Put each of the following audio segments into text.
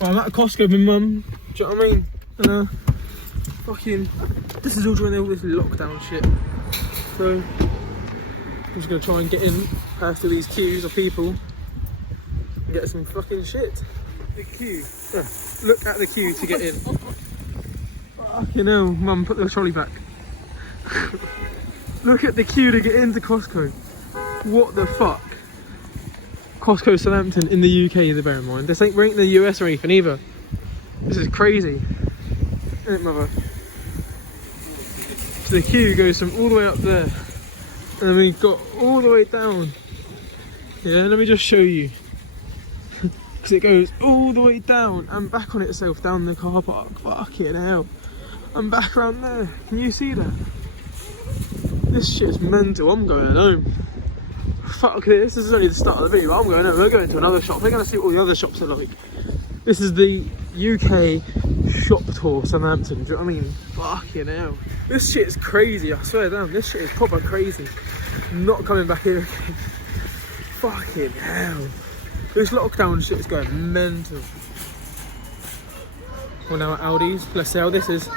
Well, I'm at Costco with my mum. Do you know what I mean? And fucking, this is all during all this lockdown shit. So I'm just gonna try and get in past all these queues of people and get some fucking shit. The queue. Yeah. Look at the queue to get in. Fucking hell, mum, put the trolley back. Look at the queue to get into Costco. What the fuck? Costco Southampton in the UK, to bear in mind. This ain't in the US or anything either. This is crazy. Isn't it, mother? So the queue goes from all the way up there. And then we got all the way down. Yeah, let me just show you. Because it goes all the way down and back on itself down the car park. Fucking hell. I'm back around there. Can you see that? This shit's mental. I'm going home. Fuck this. This is only the start of the video. I'm going home. We're going to another shop. We're going to see what all the other shops are like. This is the UK shop tour Southampton. Do you know what I mean? Fucking hell. This shit is crazy. I swear down. This shit is proper crazy. I'm not coming back here again. Fucking hell. This lockdown shit is going mental. We're now at Aldi's. Let's see how this is.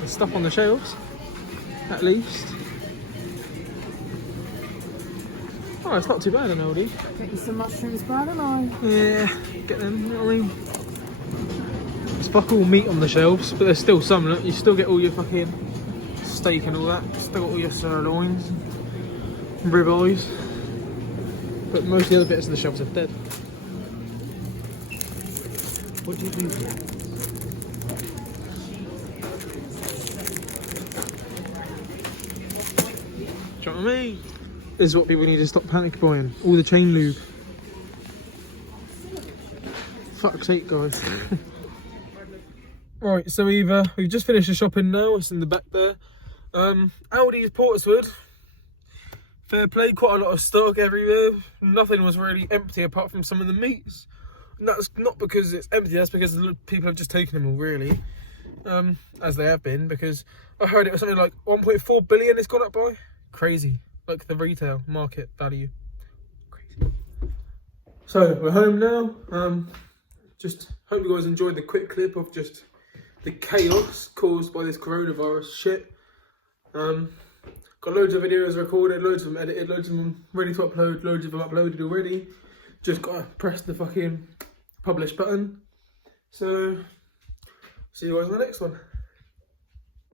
There's stuff on the shelves, at least. Oh, it's not too bad an Aldi. Get you some mushrooms, bud, and I. Yeah, get them, you know what I mean? There's fuck all meat on the shelves, but there's still some. Look, you still get all your fucking steak and all that. Still got all your sirloins and ribeyes. But most of the other bits of the shelves are dead. What do you do here? Do you know what I mean? This is what people need to stop panic buying. All the chain lube. Fuck's sake, guys. Right, so we've just finished the shopping now. It's in the back there. Aldi's Portswood. Fair play, quite a lot of stock everywhere. Nothing was really empty apart from some of the meats. And that's not because it's empty, that's because people have just taken them all, really. As they have been, because I heard it was something like 1.4 billion it's gone up by. Crazy. Like the retail market value. Crazy. So we're home now. Just hope you guys enjoyed the quick clip of just the chaos caused by this coronavirus shit. Got loads of videos recorded, loads of them edited, loads of them ready to upload, loads of them uploaded already. Just gotta press the fucking publish button. So see you guys in the next one.